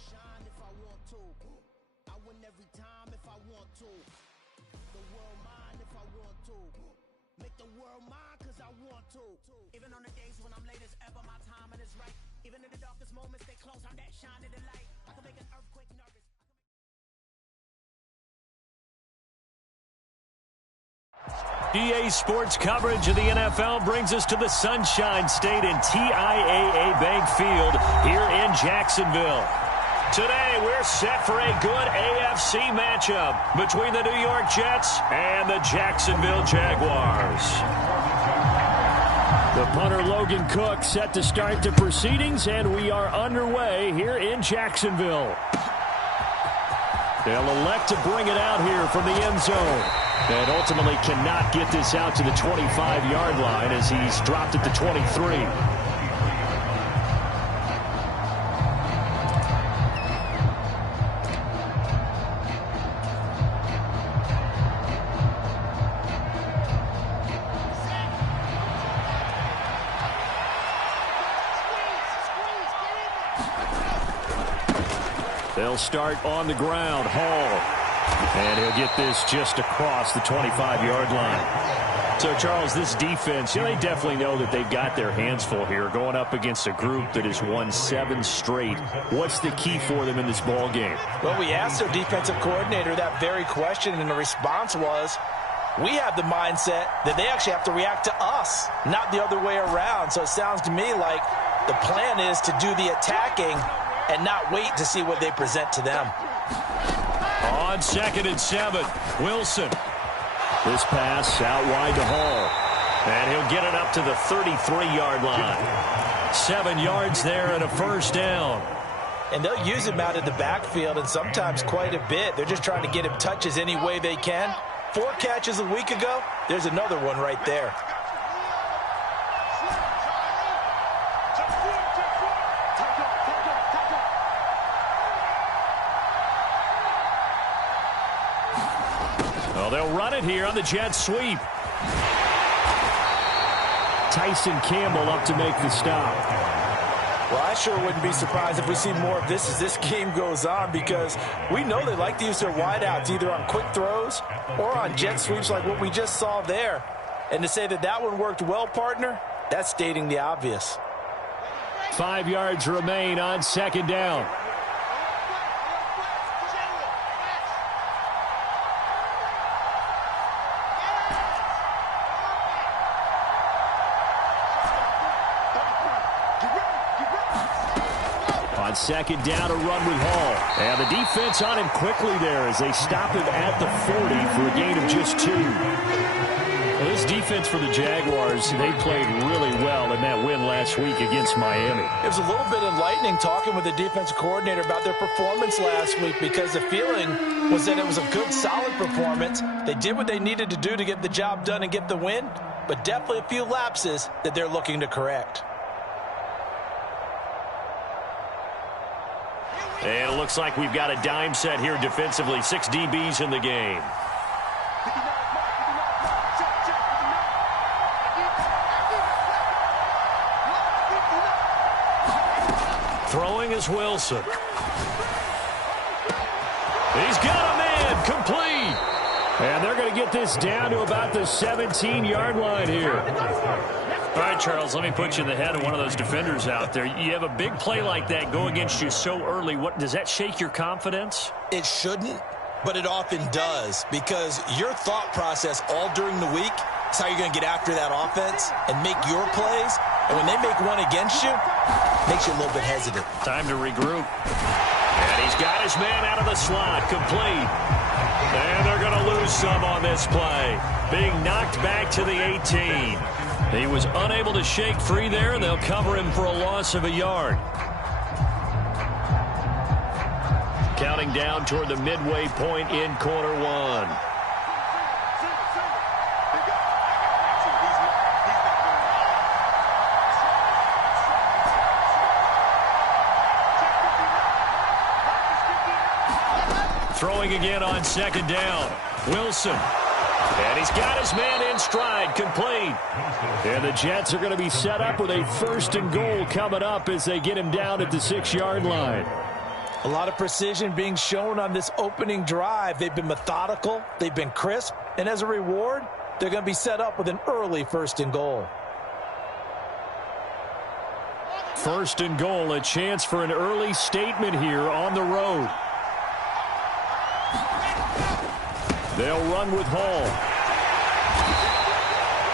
Shine if I want to. I win every time if I want to. The world mine if I want to. Make the world mine cause I want to. Even on the days when I'm late as ever, my timing is right. Even in the darkest moments, they close, I'm that shining the light. I can make an earthquake nervous. EA Sports coverage of the NFL brings us to the Sunshine State and TIAA Bank Field here in Jacksonville. Today, we're set for a good AFC matchup between the New York Jets and the Jacksonville Jaguars. The punter Logan Cook set to start the proceedings, and we are underway here in Jacksonville. They'll elect to bring it out here from the end zone. And ultimately cannot get this out to the 25-yard line as he's dropped at the 23. They'll start on the ground. Hall. And he'll get this just across the 25-yard line. So, Charles, this defense, they definitely know that they've got their hands full here going up against a group that has won 7 straight. What's the key for them in this ball game? Well, we asked their defensive coordinator that very question, and the response was, we have the mindset that they actually have to react to us, not the other way around. So it sounds to me like the plan is to do the attacking and not wait to see what they present to them. On 2nd and 7, Wilson. This pass out wide to Hall. And he'll get it up to the 33-yard line. 7 yards there and a first down. And they'll use him out of the backfield, and sometimes quite a bit. They're just trying to get him touches any way they can. 4 catches a week ago. There's another one right there. They'll run it here on the jet sweep. Tyson Campbell up to make the stop. Well, I sure wouldn't be surprised if we see more of this as this game goes on, because we know they like to use their wideouts either on quick throws or on jet sweeps like what we just saw there. And to say that that one worked well, partner, that's stating the obvious. 5 yards remain on 2nd down. On 2nd down, a run with Hall. And the defense on him quickly there as they stop him at the 40 for a gain of just 2. Well, this defense for the Jaguars, they played really well in that win last week against Miami. It was a little bit enlightening talking with the defensive coordinator about their performance last week, because the feeling was that it was a good, solid performance. They did what they needed to do to get the job done and get the win, but definitely a few lapses that they're looking to correct. And it looks like we've got a dime set here defensively. 6 DBs in the game. Throwing is Wilson. He's got a man, complete. And they're going to get this down to about the 17-yard line here. All right, Charles, let me put you in the head of one of those defenders out there. You have a big play like that go against you so early. What does that shake your confidence? It shouldn't, but it often does, because your thought process all during the week is how you're going to get after that offense and make your plays. And when they make one against you, it makes you a little bit hesitant. Time to regroup. And he's got his man out of the slot, complete. And they're going to lose some on this play. Being knocked back to the 18. He was unable to shake free there, and they'll cover him for a loss of a yard. Counting down toward the midway point in quarter 1. Throwing again on 2nd down. Wilson. And he's got his man in stride, complete. And the Jets are going to be set up with a 1st and goal coming up as they get him down at the 6-yard line. A lot of precision being shown on this opening drive. They've been methodical, they've been crisp, and as a reward, they're going to be set up with an early 1st and goal. 1st and goal, a chance for an early statement here on the road. They'll run with Hall.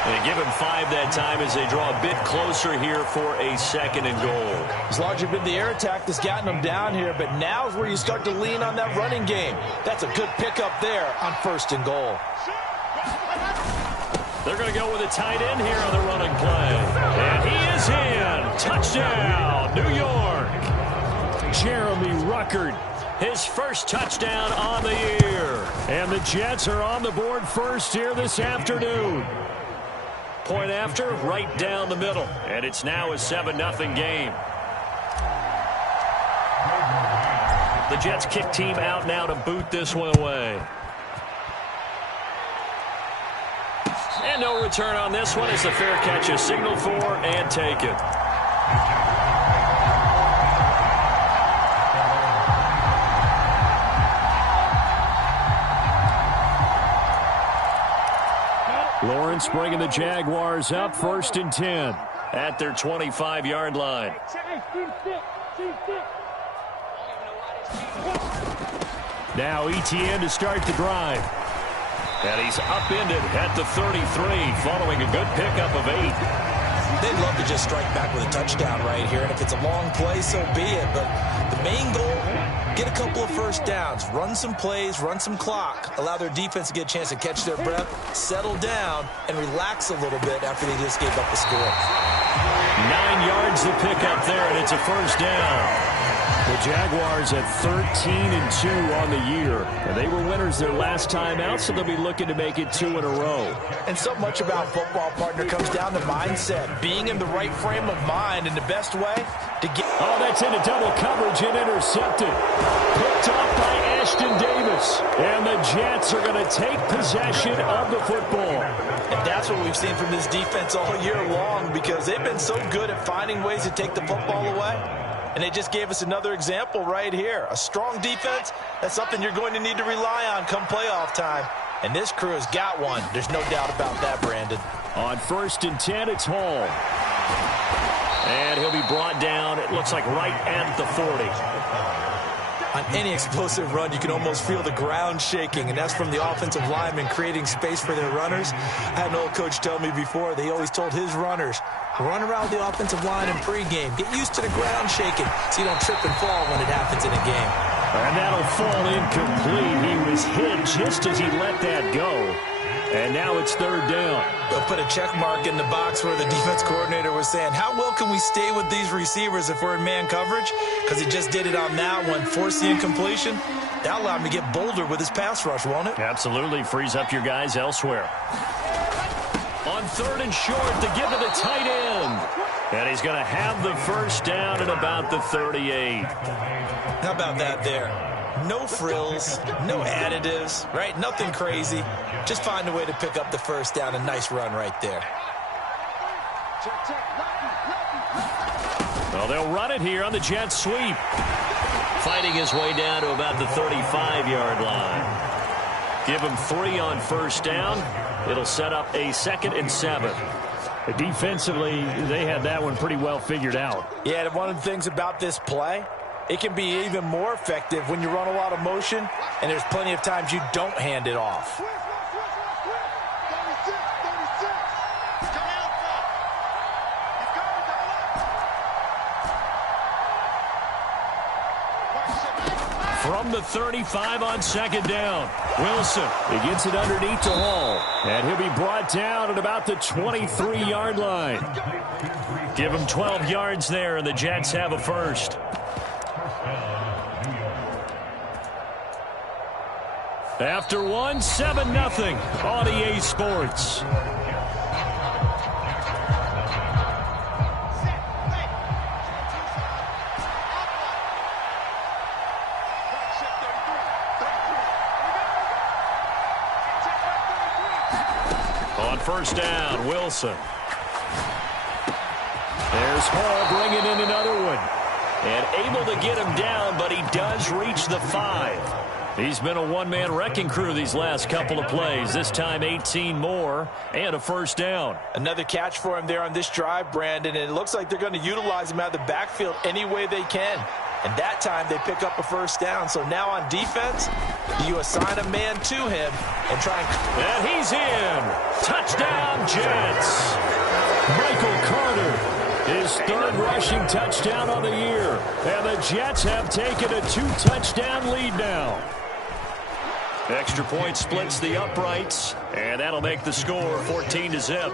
They give him 5 that time as they draw a bit closer here for a 2nd and goal. It's largely been the air attack that's gotten them down here, but now's where you start to lean on that running game. That's a good pickup there on 1st and goal. They're going to go with a tight end here on the running play. And he is in. Touchdown, New York. Jeremy Ruckert, his first touchdown on the year. And the Jets are on the board first here this afternoon. Point after, right down the middle. And it's now a 7-0 game. The Jets kick team out now to boot this one away. And no return on this one as the fair catch is signaled for and taken. Lawrence bringing the Jaguars up 1st and 10 at their 25-yard line. Now Etienne to start the drive. And he's upended at the 33 following a good pickup of 8. They'd love to just strike back with a touchdown right here, and if it's a long play, so be it. But the main goal, get a couple of 1st downs, run some plays, run some clock, allow their defense to get a chance to catch their breath, settle down, and relax a little bit after they just gave up the score. 9 yards to pick up there, and it's a 1st down. The Jaguars at 13-2 on the year. And they were winners their last time out, so they'll be looking to make it 2 in a row. And so much about football, partner, comes down to mindset. Being in the right frame of mind, and the best way to get... Oh, that's into double coverage and intercepted. Picked off by Ashton Davis. And the Jets are going to take possession of the football. And that's what we've seen from this defense all year long, because they've been so good at finding ways to take the football away. And they just gave us another example right here. A strong defense, that's something you're going to need to rely on come playoff time. And this crew has got one. There's no doubt about that, Brandon. On 1st and 10, it's Hall. And he'll be brought down, it looks like right at the 40. On any explosive run, you can almost feel the ground shaking, and that's from the offensive linemen creating space for their runners. I had an old coach tell me before, they always told his runners, run around the offensive line in pregame. Get used to the ground shaking so you don't trip and fall when it happens in a game. And that'll fall incomplete. He was hit just as he let that go. And now it's 3rd down. They'll put a check mark in the box where the defense coordinator was saying, how well can we stay with these receivers if we're in man coverage? Because he just did it on that one, forced the incompletion. That'll allow him to get bolder with his pass rush, won't it? Absolutely. Frees up your guys elsewhere. On 3rd and short, to give to the tight end. And he's going to have the 1st down at about the 38. How about that there? No frills, no additives, right? Nothing crazy. Just find a way to pick up the 1st down. A nice run right there. Well, they'll run it here on the jet sweep. Fighting his way down to about the 35-yard line. Give him 3 on 1st down. It'll set up a 2nd and 7. Defensively, they had that one pretty well figured out. Yeah, and one of the things about this play, it can be even more effective when you run a lot of motion, and there's plenty of times you don't hand it off. From the 35 on 2nd down. Wilson, he gets it underneath to Hall. And he'll be brought down at about the 23-yard line. Give him 12 yards there, and the Jets have a 1st. After 1, 7-0 on EA Sports. On first down, Wilson. There's Hall bringing in another one. And able to get him down, but he does reach the 5. He's been a one-man wrecking crew these last couple of plays. This time 18 more and a first down. Another catch for him there on this drive, Brandon, and it looks like they're going to utilize him out of the backfield any way they can. And that time they pick up a first down. So now on defense, you assign a man to him and try and he's in. Touchdown, Jets. Michael Carter. His third rushing touchdown on the year. And the Jets have taken a 2-touchdown lead now. Extra point splits the uprights, and that'll make the score 14-0.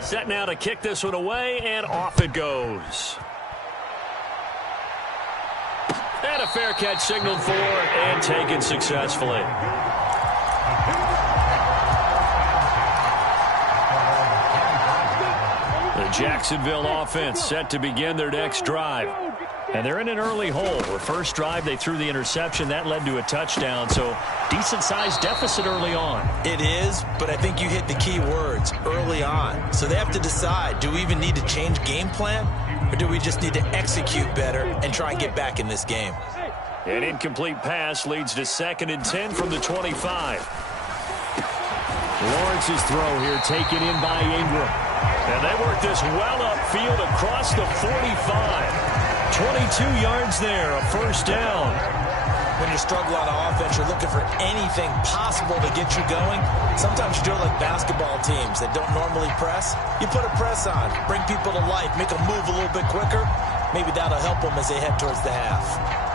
Set now to kick this one away, and off it goes. And a fair catch signaled for and taken successfully. The Jacksonville offense set to begin their next drive. And they're in an early hole. The first drive, they threw the interception. That led to a touchdown. So decent-sized deficit early on. It is, but I think you hit the key words, early on. So they have to decide, do we even need to change game plan? Or do we just need to execute better and try and get back in this game? An incomplete pass leads to 2nd and 10 from the 25. Lawrence's throw here taken in by Ingram. And they work this well upfield across the 45. 22 yards there, a first down. When you struggle on offense, you're looking for anything possible to get you going. Sometimes you do it like basketball teams that don't normally press. You put a press on, bring people to life, make them move a little bit quicker. Maybe that'll help them as they head towards the half.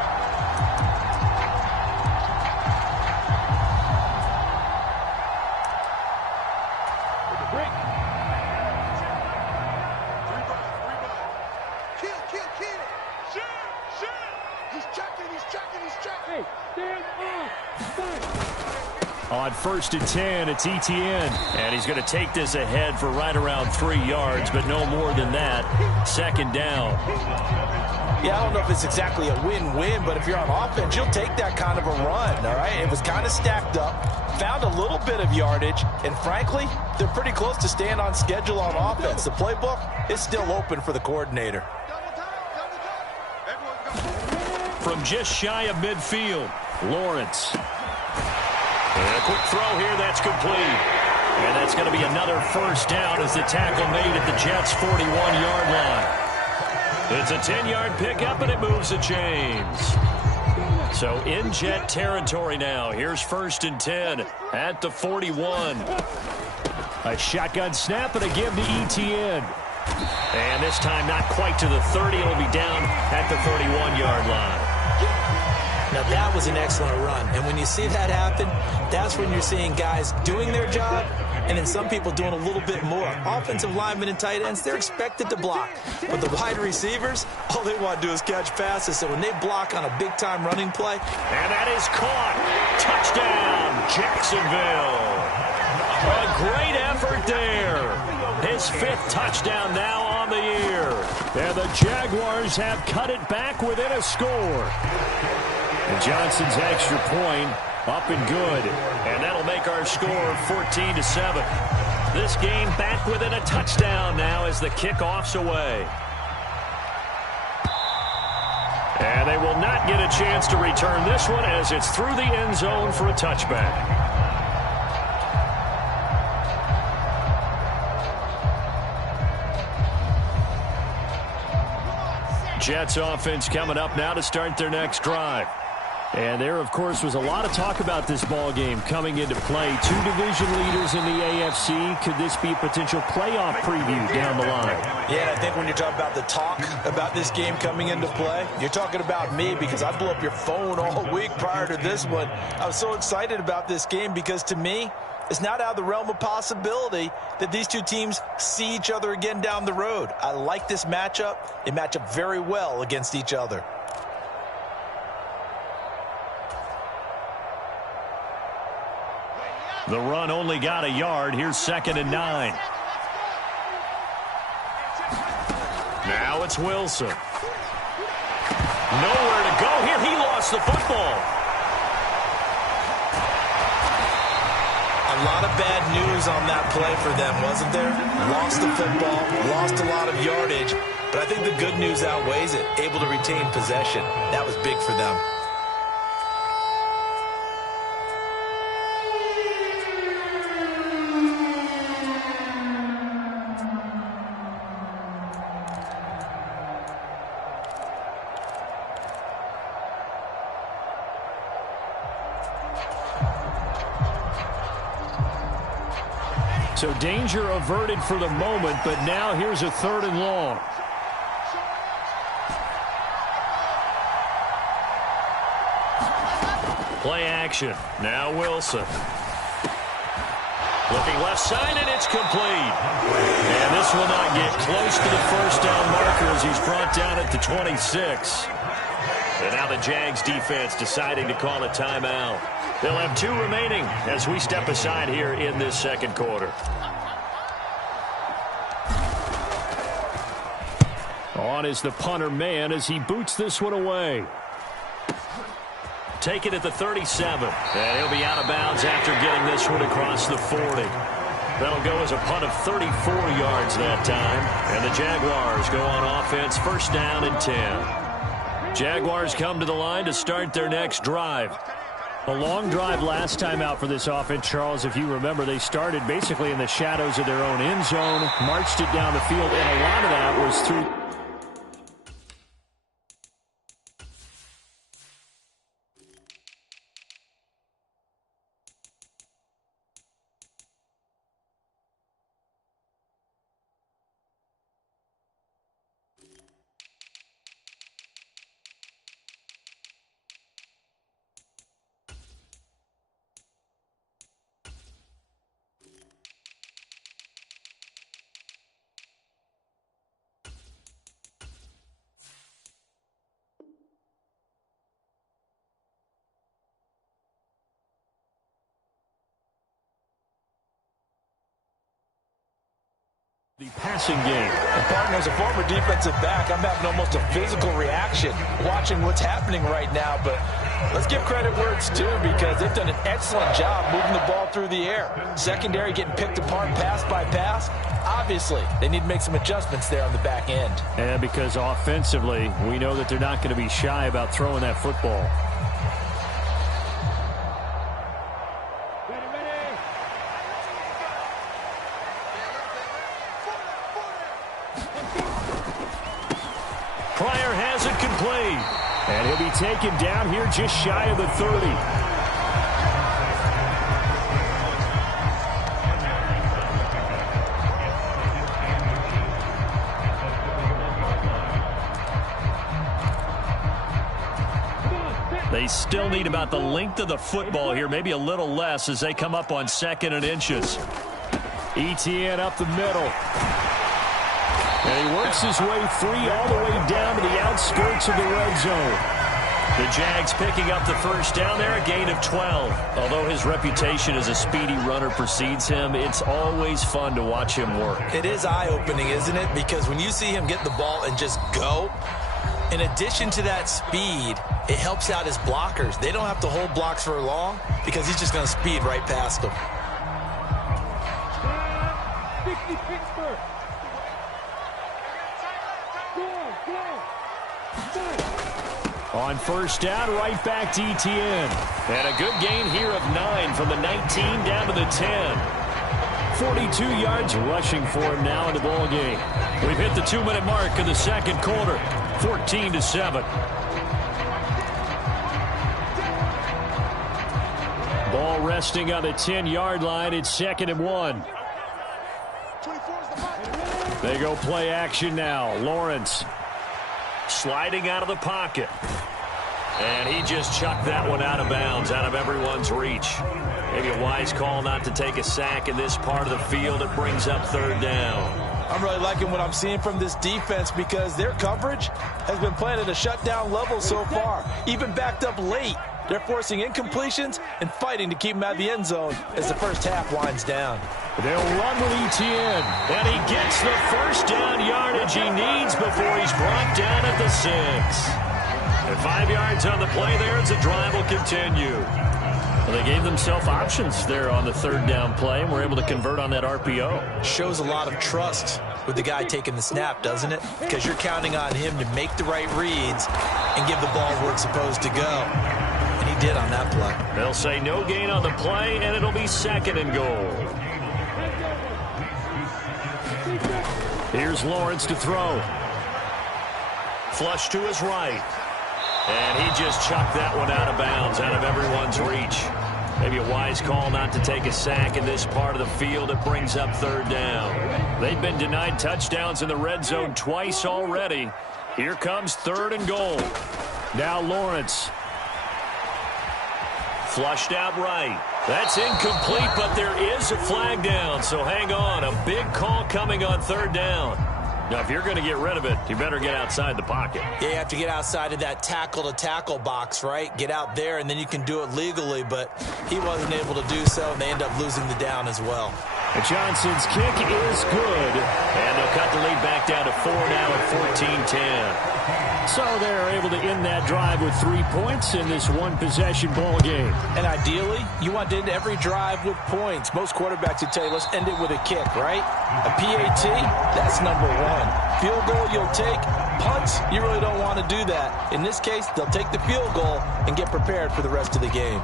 On 1st and 10, it's Etienne. And he's going to take this ahead for right around 3 yards, but no more than that. 2nd down. Yeah, I don't know if it's exactly a win-win, but if you're on offense, you'll take that kind of a run, all right? It was kind of stacked up, found a little bit of yardage, and frankly, they're pretty close to staying on schedule on offense. The playbook is still open for the coordinator. From just shy of midfield, Lawrence. And a quick throw here, that's complete. And that's going to be another first down as the tackle made at the Jets' 41-yard line. It's a 10-yard pickup, and it moves the chains. So in Jet territory now. Here's 1st and 10 at the 41. A shotgun snap and a give to Etienne. And this time not quite to the 30. It'll be down at the 31-yard line. Now that was an excellent run, and when you see that happen, that's when you're seeing guys doing their job, and then some people doing a little bit more. Offensive linemen and tight ends, they're expected to block, but the wide receivers, all they want to do is catch passes, so when they block on a big-time running play. And that is caught. Touchdown, Jacksonville. A great effort there. His 5th touchdown now on the year. And the Jaguars have cut it back within a score. And Johnson's extra point up and good. And that'll make our score 14-7. This game back within a touchdown now as the kickoff's away. And they will not get a chance to return this one as it's through the end zone for a touchback. Jets offense coming up now to start their next drive. And there, of course, was a lot of talk about this ball game coming into play. 2 division leaders in the AFC. Could this be a potential playoff preview down the line? Yeah, I think when you're talking about the talk about this game coming into play, you're talking about me because I blew up your phone all week prior to this one. I was so excited about this game because, to me, it's not out of the realm of possibility that these two teams see each other again down the road. I like this matchup. They match up very well against each other. The run only got a yard. Here's 2nd and 9. Now it's Wilson. Nowhere to go here. He lost the football. a lot of bad news on that play for them, wasn't there? Lost the football, lost a lot of yardage, but I think the good news outweighs it. Able to retain possession. That was big for them. So danger averted for the moment, but now here's a 3rd and long. Play action. Now Wilson. Looking left side, and it's complete. And this will not get close to the first down marker as he's brought down at the 26. And now the Jags defense deciding to call a timeout. They'll have 2 remaining as we step aside here in this second quarter. On is the punter man as he boots this one away. Take it at the 37. And he'll be out of bounds after getting this one across the 40. That'll go as a punt of 34 yards that time. And the Jaguars go on offense, first down and 10. Jaguars come to the line to start their next drive. A long drive last time out for this offense, Charles. If you remember, they started basically in the shadows of their own end zone, marched it down the field, and a lot of that was through. The passing game. And partner, as a former defensive back, I'm having almost a physical reaction watching what's happening right now. But let's give credit where it's due because they've done an excellent job moving the ball through the air. Secondary getting picked apart pass by pass. Obviously, they need to make some adjustments there on the back end. And because offensively, we know that they're not going to be shy about throwing that football. Pryor has it complete. And he'll be taken down here just shy of the 30. They still need about the length of the football here, maybe a little less as they come up on 2nd and inches. Etienne up the middle. And he works his way free all the way down to the outskirts of the red zone. The Jags picking up the first down there, a gain of 12. Although his reputation as a speedy runner precedes him, it's always fun to watch him work. It is eye-opening, isn't it? Because when you see him get the ball and just go, in addition to that speed, it helps out his blockers. They don't have to hold blocks for long because he's just going to speed right past them. On first down, right back to Etienne. And a good gain here of 9 from the 19 down to the 10. 42 yards rushing for him now in the ball game. We've hit the 2-minute mark of the second quarter, 14-7. Ball resting on the 10-yard line. It's 2nd and 1. They go play action now. Lawrence sliding out of the pocket. And he just chucked that one out of bounds, out of everyone's reach. Maybe a wise call not to take a sack in this part of the field. It brings up 3rd down. I'm really liking what I'm seeing from this defense because their coverage has been playing at a shutdown level so far. Even backed up late. They're forcing incompletions and fighting to keep them out of the end zone as the first half winds down. They'll run with Etienne. And he gets the first down yardage he needs before he's brought down at the 6. And 5 yards on the play there as the drive will continue. Well, they gave themselves options there on the third down play and were able to convert on that RPO. Shows a lot of trust with the guy taking the snap, doesn't it? Because you're counting on him to make the right reads and give the ball where it's supposed to go. And he did on that play. They'll say no gain on the play, and it'll be 2nd and goal. Here's Lawrence to throw. Flush to his right. And he just chucked that one out of bounds, out of everyone's reach. Maybe a wise call not to take a sack in this part of the field. It brings up 3rd down. They've been denied touchdowns in the red zone twice already. Here comes 3rd and goal. Now Lawrence. Flushed out right. That's incomplete, but there is a flag down, so hang on. A big call coming on 3rd down. Now, if you're going to get rid of it, you better get outside the pocket. Yeah, you have to get outside of that tackle-to-tackle box, right? Get out there, and then you can do it legally, but he wasn't able to do so, and they end up losing the down as well. And Johnson's kick is good, and they'll cut the lead back down to 4 now at 14-10. So they're able to end that drive with 3 points in this one-possession ball game. And ideally, you want to end every drive with points. Most quarterbacks would tell you, let's end it with a kick, right? A PAT, that's number 1. Field goal you'll take. Punts, you really don't want to do that. In this case, they'll take the field goal and get prepared for the rest of the game.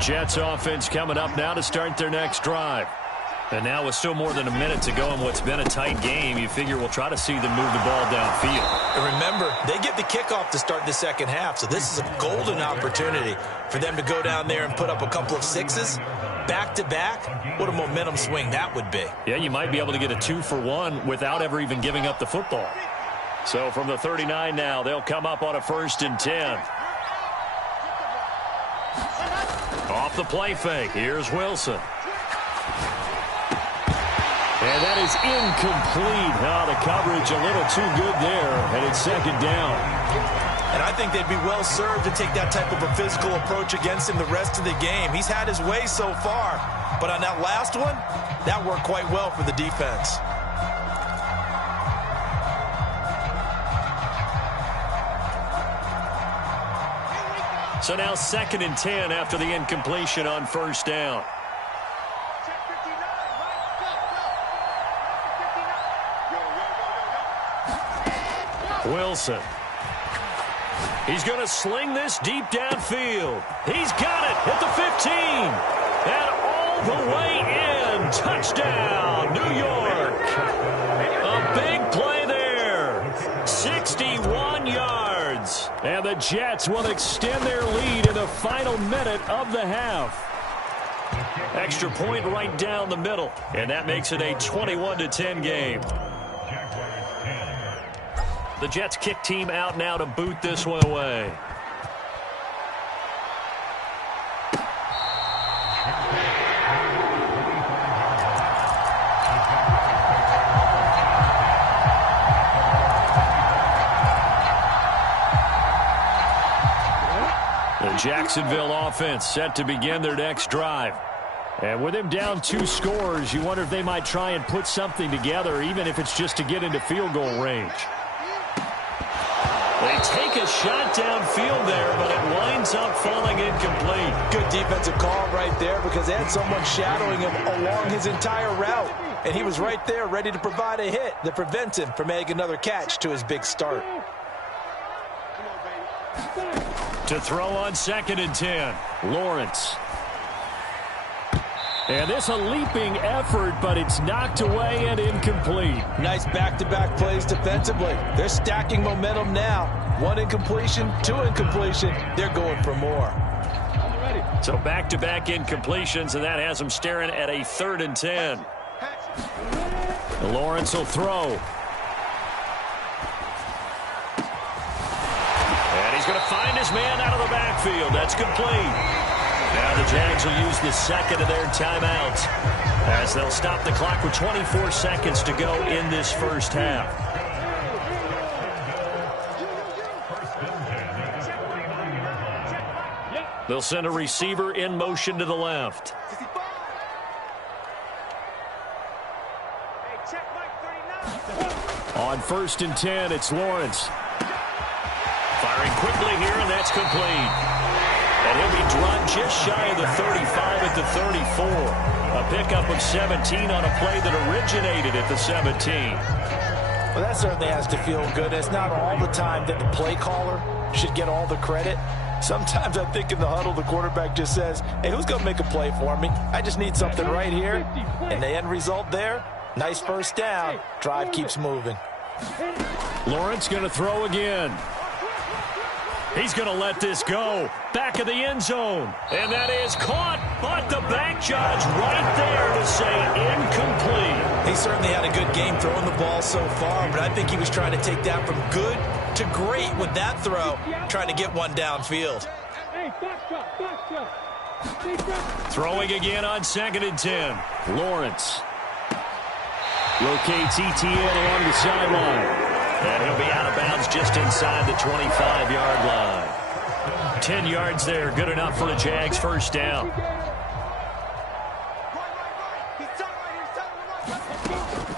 Jets offense coming up now to start their next drive. And now with still more than a minute to go in what's been a tight game, you figure we'll try to see them move the ball downfield. And remember, they get the kickoff to start the second half, so this is a golden opportunity for them to go down there and put up a couple of 6s. Back-to-back, what a momentum swing that would be. Yeah, you might be able to get a 2-for-1 without ever even giving up the football. So from the 39 now, they'll come up on a 1st and 10. Off the play fake, here's Wilson. And that is incomplete. Oh, the coverage a little too good there, and it's 2nd down. And I think they'd be well served to take that type of a physical approach against him the rest of the game. He's had his way so far, but on that last one, that worked quite well for the defense. So now 2nd and 10 after the incompletion on 1st down. Wilson. He's going to sling this deep downfield. He's got it at the 15. And all the way in. Touchdown, New York. A big play there. 61 yards. And the Jets will extend their lead in the final minute of the half. Extra point right down the middle. And that makes it a 21-10 game. The Jets kick team out now to boot this one away. The Jacksonville offense set to begin their next drive. And with him down 2 scores, you wonder if they might try and put something together, even if it's just to get into field goal range. They take a shot downfield there, but it winds up falling incomplete. Good defensive call right there because they had someone shadowing him along his entire route. And he was right there ready to provide a hit that prevents him from making another catch to his big start. To throw on 2nd and 10, Lawrence. And this a leaping effort, but it's knocked away and incomplete. Nice back-to-back plays defensively. They're stacking momentum now. 1 incompletion, 2 incompletion. They're going for more. So back-to-back incompletions, and that has them staring at a 3rd and 10. Lawrence will throw. And he's going to find his man out of the backfield. That's complete. Now the Jags will use the 2nd of their timeouts as they'll stop the clock with 24 seconds to go in this first half. They'll send a receiver in motion to the left. On 1st and 10, it's Lawrence. Firing quickly here, and that's complete. And he'll be drawn just shy of the 35 at the 34. A pickup of 17 on a play that originated at the 17. Well, that certainly has to feel good. It's not all the time that the play caller should get all the credit. Sometimes I think in the huddle, the quarterback just says, hey, who's going to make a play for me? I just need something right here. And the end result there, nice first down. Drive keeps moving. Lawrence going to throw again. He's going to let this go. Back of the end zone. And that is caught, but the back judge right there to say incomplete. He certainly had a good game throwing the ball so far, but I think he was trying to take that from good to great with that throw, trying to get one downfield. Throwing again on 2nd and 10. Lawrence rotates ETN along the sideline. And he'll be out of bounds just inside the 25-yard line. 10 yards there, good enough for the Jags' first down.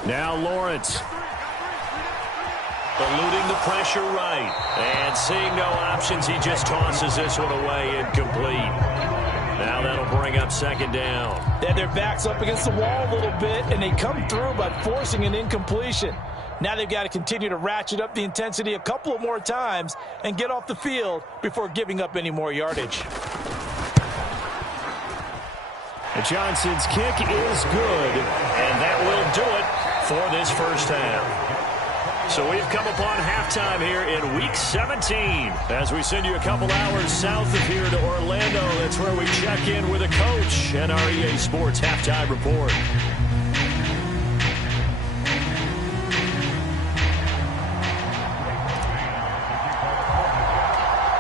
Now Lawrence. Eluding the pressure right. And seeing no options, he just tosses this one away, incomplete. Now that'll bring up 2nd down. They had their backs up against the wall a little bit, and they come through by forcing an incompletion. Now they've got to continue to ratchet up the intensity a couple of more times and get off the field before giving up any more yardage. And Johnson's kick is good, and that will do it for this first half. So we've come upon halftime here in Week 17 as we send you a couple hours south of here to Orlando. That's where we check in with a coach and our EA Sports Halftime Report.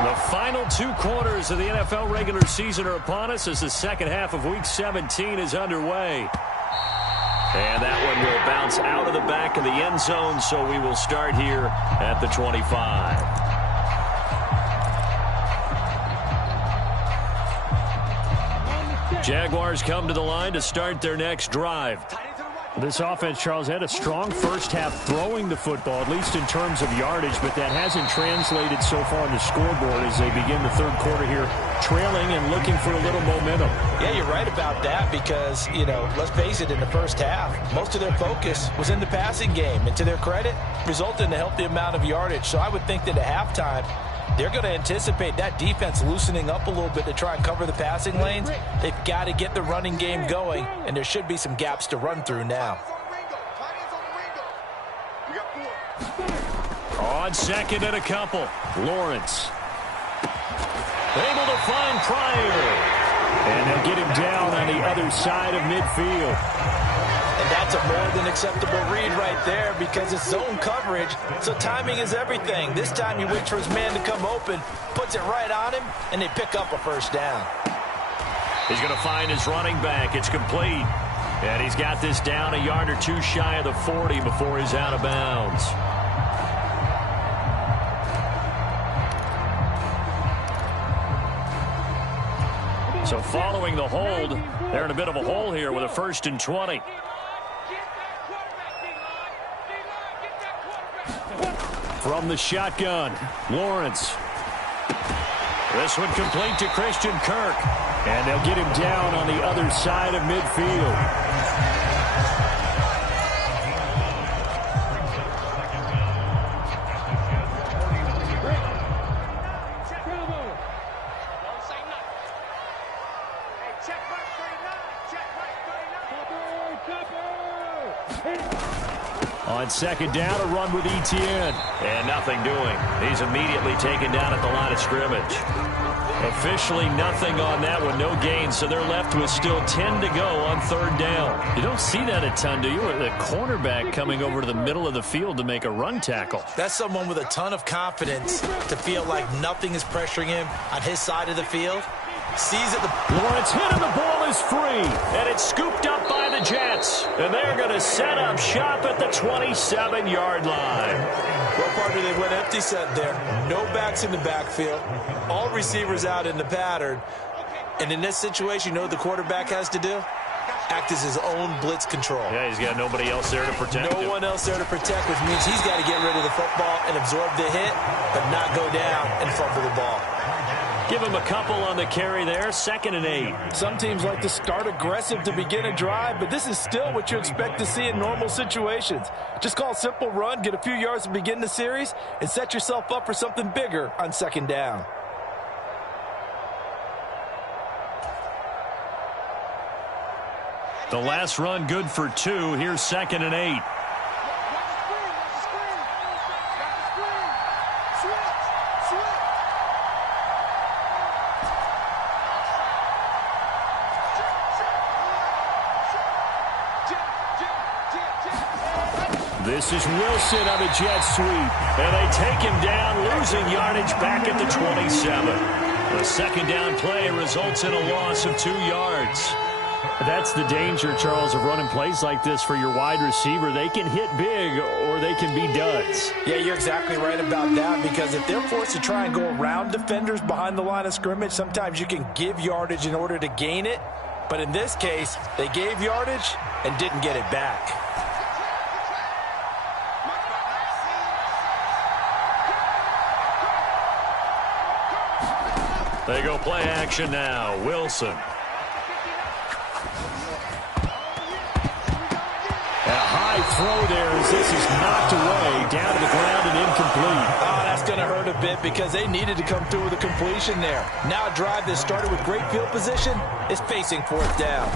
The final 2 quarters of the NFL regular season are upon us as the second half of Week 17 is underway. And that one will bounce out of the back of the end zone, so we will start here at the 25. Jaguars come to the line to start their next drive. This offense, Charles, had a strong first half throwing the football, at least in terms of yardage, but that hasn't translated so far on the scoreboard as they begin the third quarter here, trailing and looking for a little momentum. Yeah, you're right about that because, let's face it, in the first half, most of their focus was in the passing game. And to their credit, resulted in a healthy amount of yardage. So I would think that at halftime, they're going to anticipate that defense loosening up a little bit to try and cover the passing lanes. They've got to get the running game going, and there should be some gaps to run through now. On 2nd and a couple, Lawrence. Able to find Pryor. And they'll get him down on the other side of midfield. And that's a more than acceptable read right there because it's zone coverage, so timing is everything. This time he waits for his man to come open, puts it right on him, and they pick up a first down. He's going to find his running back. It's complete. And he's got this down a yard or two shy of the 40 before he's out of bounds. So following the hold, they're in a bit of a hole here with a 1st and 20. From the shotgun, Lawrence. This one complete to Christian Kirk. And they'll get him down on the other side of midfield. On 2nd down, a run with ETN. And nothing doing. He's immediately taken down at the line of scrimmage. Officially nothing on that one, no gain, so they're left with still 10 to go on 3rd down. You don't see that a ton, do you? The cornerback coming over to the middle of the field to make a run tackle. That's someone with a ton of confidence to feel like nothing is pressuring him on his side of the field. sees it. Lawrence hit and the ball is free. And it's scooped up by the Jets. And they're going to set up shop at the 27-yard line. Well, partner, they went empty set there. No backs in the backfield. All receivers out in the pattern. And in this situation, you know what the quarterback has to do? Act as his own blitz control. Yeah, he's got nobody else there to protect him. No one else there to protect, which means he's got to get rid of the football and absorb the hit, but not go down and fumble the ball. Give him a couple on the carry there, 2nd and 8. Some teams like to start aggressive to begin a drive, but this is still what you expect to see in normal situations. Just call a simple run, get a few yards to begin the series, and set yourself up for something bigger on 2nd down. The last run good for 2. Here's 2nd and 8. This is Wilson on the jet sweep. And they take him down, losing yardage back at the 27. The 2nd down play results in a loss of 2 yards. That's the danger, Charles, of running plays like this for your wide receiver. They can hit big or they can be duds. Yeah, you're exactly right about that, because if they're forced to try and go around defenders behind the line of scrimmage, sometimes you can give yardage in order to gain it. But in this case, they gave yardage and didn't get it back. They go play action now. Wilson. High throw there as this is knocked away, down to the ground and incomplete. Oh, that's going to hurt a bit because they needed to come through with a completion there. Now a drive that started with great field position is facing 4th down.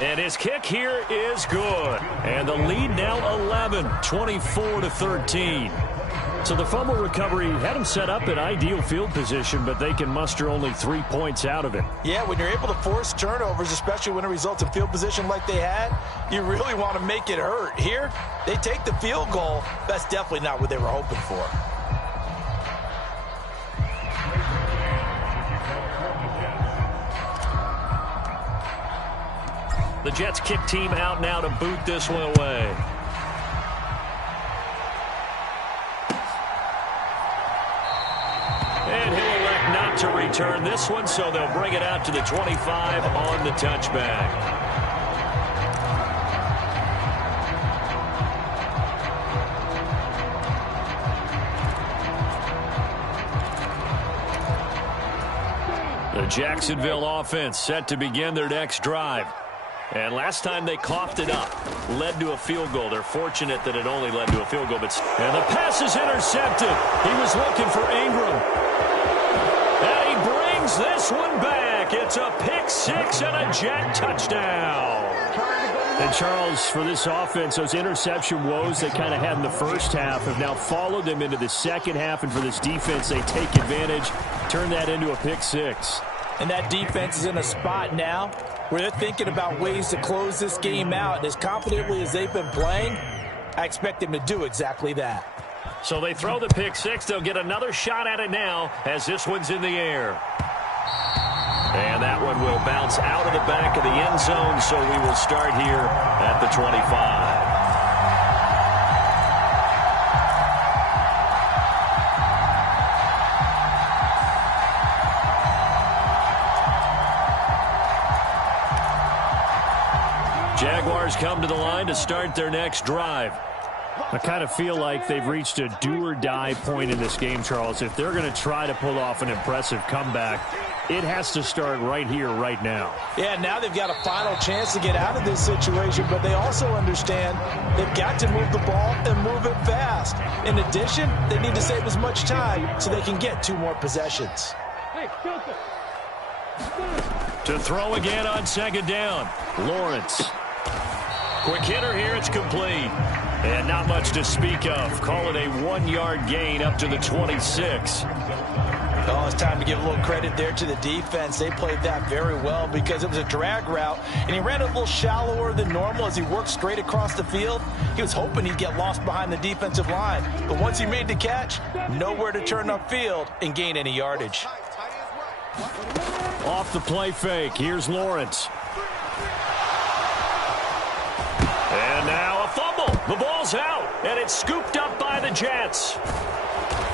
And his kick here is good. And the lead now 11, 24-13. So the fumble recovery had him set up in ideal field position, but they can muster only 3 points out of it. Yeah, when you're able to force turnovers, especially when it results in field position like they had, you really want to make it hurt. Here, they take the field goal. That's definitely not what they were hoping for. The Jets kick team out now to boot this one away. And he'll elect not to return this one, so they'll bring it out to the 25 on the touchback. The Jacksonville offense set to begin their next drive. And last time they coughed it up, led to a field goal. They're fortunate that it only led to a field goal. And the pass is intercepted. He was looking for Ingram. And he brings this one back. It's a pick 6 and a Jet touchdown. And Charles, for this offense, those interception woes they kind of had in the first half have now followed them into the second half. And for this defense, they take advantage, turn that into a pick 6. And that defense is in a spot now where they're thinking about ways to close this game out. And as confidently as they've been playing, I expect them to do exactly that. So they throw the pick 6. They'll get another shot at it now as this one's in the air. And that one will bounce out of the back of the end zone, so we will start here at the 25. Jaguars come to the line to start their next drive. I kind of feel like they've reached a do-or-die point in this game, Charles. If they're going to try to pull off an impressive comeback, it has to start right here, right now. Yeah, now they've got a final chance to get out of this situation, but they also understand they've got to move the ball and move it fast. In addition, they need to save as much time so they can get 2 more possessions. To throw again on second down, Lawrence. Quick hitter here, it's complete. And not much to speak of. Call it a 1-yard gain up to the 26. Oh, it's time to give a little credit there to the defense. They played that very well because it was a drag route, and he ran a little shallower than normal as he worked straight across the field. He was hoping he'd get lost behind the defensive line, but once he made the catch, nowhere to turn upfield and gain any yardage. Off the play fake, here's Lawrence. And now a fumble. The ball's out, and it's scooped up by the Jets.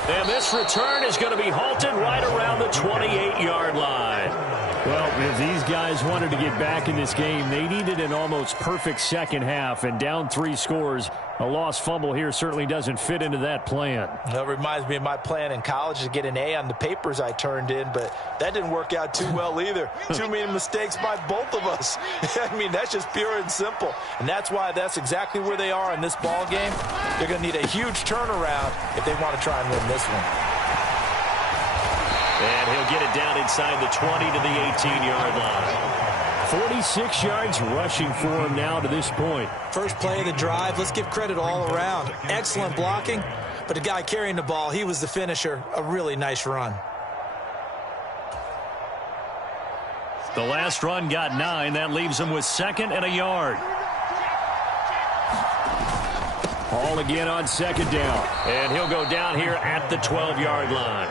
And this return is going to be halted right around the 28-yard line. Well, if these guys wanted to get back in this game, they needed an almost perfect second half, and down 3 scores. A lost fumble here certainly doesn't fit into that plan. That reminds me of my plan in college to get an A on the papers I turned in, but that didn't work out too well either. Too many mistakes by both of us. I mean, that's just pure and simple. And that's why that's exactly where they are in this ball game. They're going to need a huge turnaround if they want to try and win this one. And he'll get it down inside the 20 to the 18-yard line. 46 yards rushing for him now to this point. First play of the drive, let's give credit all around. Excellent blocking, but the guy carrying the ball, he was the finisher. A really nice run. The last run got 9. That leaves him with 2nd and a yard. Ball again on 2nd down. And he'll go down here at the 12-yard line.